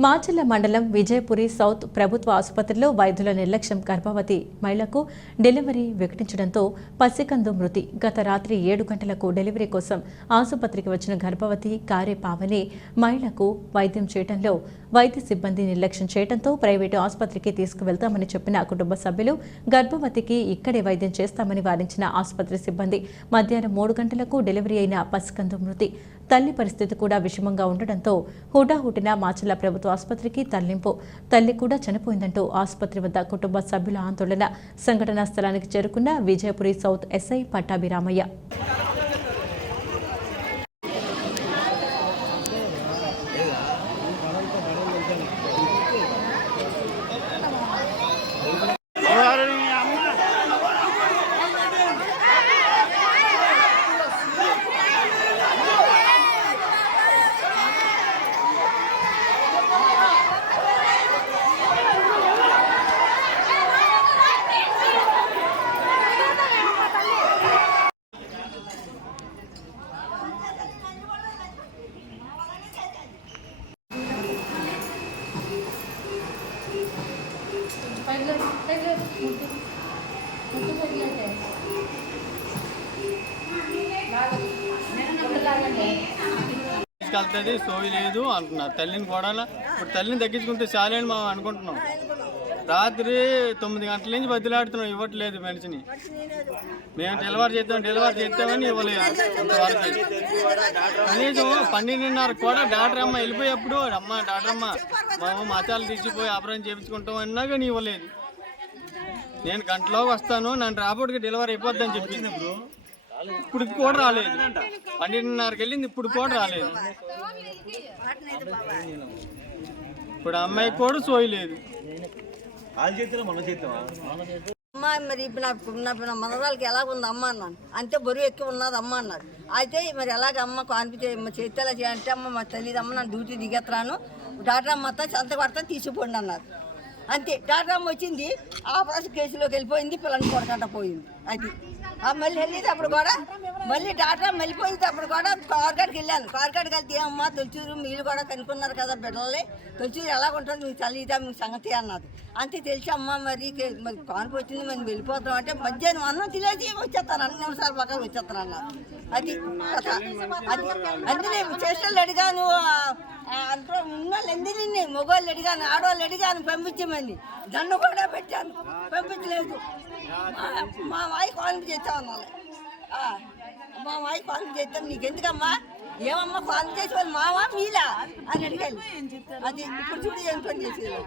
మాచర్ల మండలం విజయపురి సౌత్ ప్రభుత్వ ఆసుపత్రిలో వైద్యుల నిర్లక్ష్యం గర్భవతి మహిళకు డెలివరీ వికటించడంతో పసికందు మృతి. గత రాత్రి 7 గంటలకు డెలివరీ కోసం ఆసుపత్రికి వచ్చిన గర్భవతి కారే పావని మహిళకు వైద్యం చేయడంలో వైద్య సిబ్బంది నిర్లక్ష్యం చేయడంతో ప్రైవేటు ఆసుపత్రికి తీసుకువెళ్తామని చెప్పిన కుటుంబ సభ్యులు గర్భవతికి ఇక్కడే వైద్యం చేస్తామని వారించిన ఆసుపత్రి సిబ్బంది మధ్యాహ్నం 3 గంటలకు డెలివరీ అయిన పసికందు మృతి. తల్లి పరిస్థితి కూడా విషమంగా ఉండడంతో హుటాహుటిన మాచర్ల ప్రభుత్వ ఆసుపత్రికి తరలింపు. తల్లి కూడా చనిపోయిందంటూ ఆసుపత్రి వద్ద కుటుంబ సభ్యుల ఆందోళన. సంఘటనా స్థలానికి చేరుకున్న విజయపురి సౌత్ ఎస్ఐ పట్టాభిరామయ్య. తీసుకెళ్తుంది సోయి లేదు అంటున్నారు. తల్లిని కూడా ఇప్పుడు తల్లిని తగ్గించుకుంటే చాలని మనం అనుకుంటున్నాం. రాత్రి 9 గంటల నుంచి బదిలాడుతున్నాం, ఇవ్వట్లేదు మనిషిని. మేము డెలివరీ చేస్తామని ఇవ్వలేదు. ఇంతవరకు కనీసం 12:30 కూడా డాక్టర్ అమ్మ వెళ్ళిపోయేప్పుడు డాక్టర్ అమ్మ మేము మచాలు తీసిపోయి ఆపరేషన్ చేయించుకుంటాం అన్నా కానీ ఇవ్వలేదు. నేను గంటలోకి వస్తాను, నన్ను రాబోటికి డెలివరీ అయిపోద్దని చెప్పింది. ఇప్పుడు కూడా రాలేదు. 12:30కి వెళ్ళింది, ఇప్పుడు కూడా రాలేదు. ఇప్పుడు అమ్మాయి కూడా సోయలేదు. అమ్మ మరి నా మనరాలకి ఎలాగ ఉంది అమ్మ అన్నాను. అంతే బరువు ఎక్కువ ఉన్నది అమ్మ అన్నారు. అయితే మరి ఎలాగ అమ్మ కాన్పితే చేతేలా చేయాలంటే అమ్మ మా తెలియదు అమ్మ నా డ్యూటీ దిగెత్తరాను, డాక్టర్ అమ్మ మొత్తం సంత కొడతా తీసిపోండి అన్నారు. అంతే డాక్టర్ అమ్మ వచ్చింది, ఆపరేషన్ కేసులోకి వెళ్ళిపోయింది, పిల్లల్ని కొడకంట పోయింది. అది మళ్ళీ వెళ్ళేటప్పుడు కూడా మళ్ళీ డాక్టర్ వెళ్ళిపోయేటప్పుడు కూడా కార్కాడికి వెళ్ళాను. కార్కాడికి వెళ్తే ఏమమ్మా తొలిచూరు మీరు కూడా కనుక్కున్నారు కదా బిడ్డల్ని, తొలిచూరు ఎలాగ ఉంటుంది మీకు తెలియదా మీకు సంగతి అన్నది. అంతే తెలిసి అమ్మ మరి కాన్పు వచ్చింది మనం వెళ్ళిపోతాం అంటే మధ్యాహ్నం అన్నం తినేసి వచ్చేస్తాను, 2 నిమిషాల పక్కన వచ్చేస్తాను అన్నారు. అది అది అందులో చేష్టలు అడిగాను, అంతా ఉన్న ఎందిని మగవాళ్ళు అడిగాను, ఆడవాళ్ళు అడిగాను పంపించమని. దండ కూడా పెట్టాను, పంపించలేదు. మా వాయి కాన్పు చేస్తామన్నా, మా వాయి కాన్పు చేస్తాం నీకెందుకమ్మా, ఏమమ్మా కాన్పు చేసే వాళ్ళు మావా మీలా అని అడిగాను. అది ఇప్పుడు చూడు ఏం పని చేసేది.